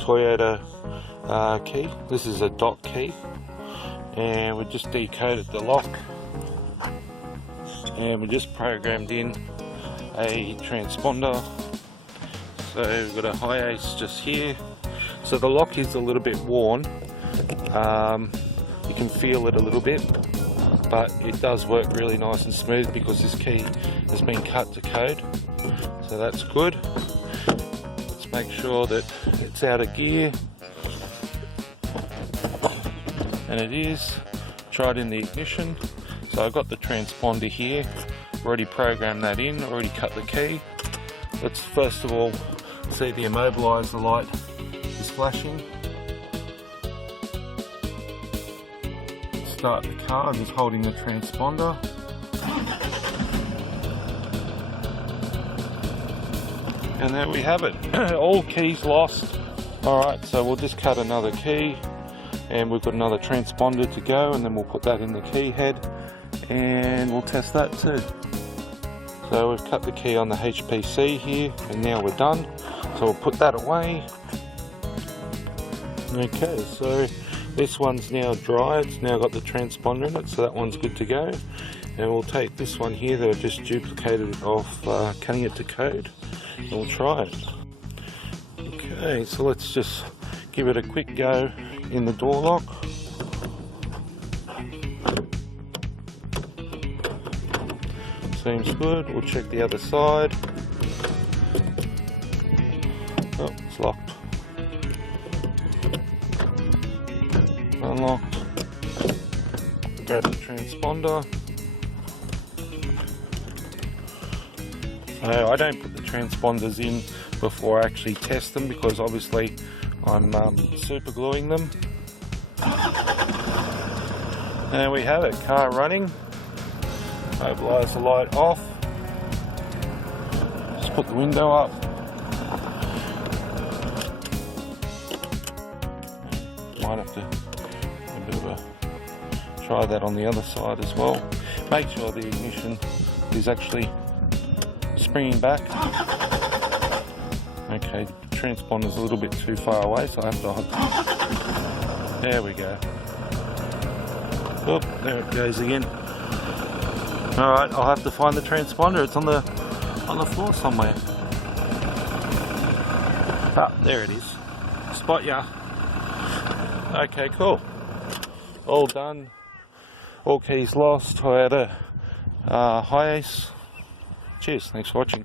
Toyota key. This is a dot key, and we just decoded the lock, and we just programmed in a transponder. So we've got a Hiace just here. So the lock is a little bit worn. You can feel it a little bit, but it does work really nice and smooth because this key has been cut to code. So that's good. Let's make sure that it's out of gear. And it is. Try it in the ignition. So I've got the transponder here. Already programmed that in, already cut the key. Let's first of all see the immobiliser light is flashing. Start the car, just holding the transponder. And there we have it. All keys lost. Alright, so we'll just cut another key, and we've got another transponder to go, and then we'll put that in the key head and we'll test that too. So we've cut the key on the HPC here, and now we're done. So we'll put that away. Okay, so this one's now dry. It's now got the transponder in it, so that one's good to go. And we'll take this one here that I've just duplicated off, cutting it to code, and we'll try it. Okay, so let's just give it a quick go in the door lock. Seems good. We'll check the other side. Oh, it's locked. Unlocked. Grab the transponder. So I don't put the transponders in before I actually test them, because obviously I'm super gluing them. And there we have it, car running. Mobilise the light off. Just put the window up. Might have to do a bit of a try that on the other side as well. Make sure the ignition is actually springing back. Okay, the transponder's a little bit too far away, so I have to. There we go. Oh, there it goes again. Alright, I'll have to find the transponder. It's on the floor somewhere. Ah, there it is. Spot ya. Okay, cool. All done. All keys lost. Toyota Hiace. Cheers, thanks for watching.